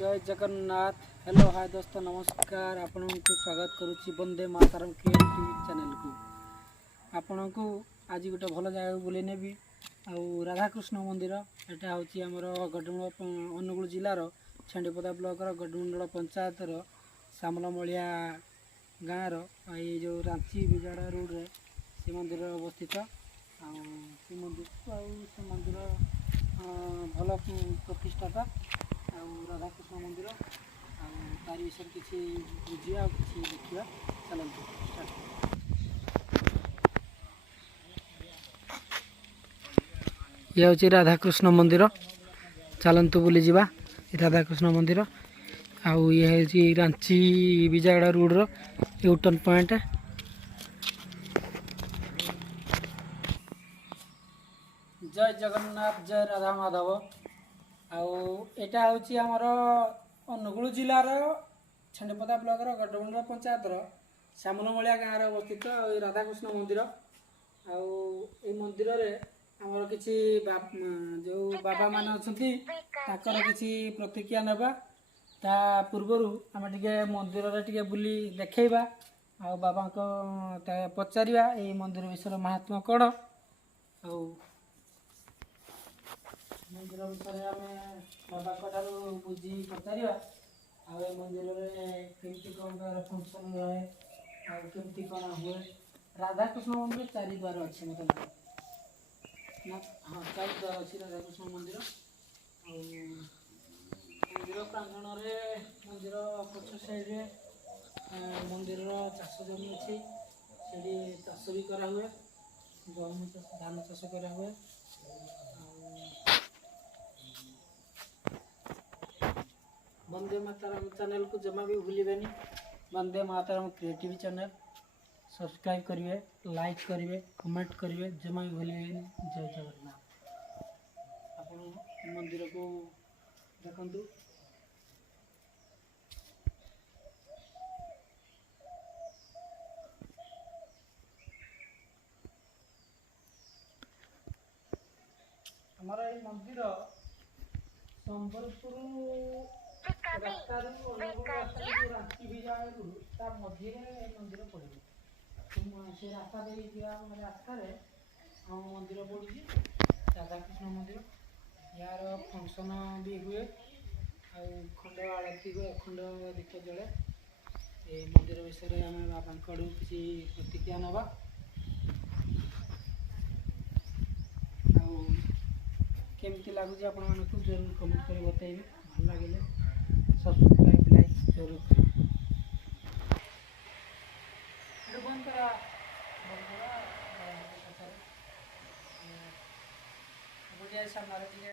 जय Jagannath. Hello hi दोस्त नमस्कार। आपण को स्वागत करुच्ची वंदे मातरम क्रिएटिव चैनल को। आपण को आज गोटे भल जगह बुले नेबी राधाकृष्ण मंदिर। एटा हूँ आमर गडमूल अनुगुल जिलार छेंडीपदा ब्लॉक गडमुंडल पंचायत श्यामलमलिया गाँव ये जो रांची विजड़ा रोड रे से मंदिर अवस्थित। मंदिर भल प्रतिष्ठाता राधाकृष्ण मंदिर तार विषय किसी बुझा कि देखा चलते ये हूँ राधाकृष्ण मंदिर। चलतु बुली जा राधाकृष्ण मंदिर आउ ये हूँ रांची विजयवाड़ा रोड रो यूटर्न पॉइंट। जय जगन्नाथ जय राधा माधव। आटा हूँ आमर अनुगुल जिलार छेंडीपदा ब्लॉक गडमुंडल पंचायत श्यामलमलिया गाँव अवस्थित राधाकृष्ण मंदिर। आई मंदिर आमर किसी जो बाबा मान अच्छा किसी प्रतिक्रिया नेबा ता पूर्वर आम टे मंदिर टे बुली देखा आ बाबा को पचारा ये मंदिर विषय महात्मा कौन मंदिर विषय आम बाबा बुझी पचारा मंदिर में कमी कौन तार फंक्शन रहे आमती कौन हुए। राधाकृष्ण मंदिर चारिद्वार अच्छे मत लगे ना। हाँ चारिद्वार अच्छी राधाकृष्ण मंदिर। मंदिर प्रांगण में मंदिर पक्ष साइड मंदिर चाष जमी अच्छी से चाष भी कराए गहम धान चाष कराए। वंदे मातरम चैनल को जमा भी भूलिबेनी। Vande Mataram creative channel subscribe करिए, लाइक करिए, कमेंट करिए, जमा भी भूलिबेनी। जय जगन्नाथ। आपण मंदिर को देखंतु। हमारा ये मंदिर संबलपुर रास्ता रांची विजयवाड़ा मझे मंदिर पड़े से रास्ता रास्ता आम मंदिर पड़ी राधाकृष्ण मंदिर। यार फंक्शन भी हुए खंड आरती हुए अखंड दीप जले। ये मंदिर विषय आम बाबा किसी प्रतिक्रिया नवा केमती लगुच आप जरूर कमेंट कर बताइए। भल लगे सब्सक्राइब लाइक जरूर करें। बंद करा सामने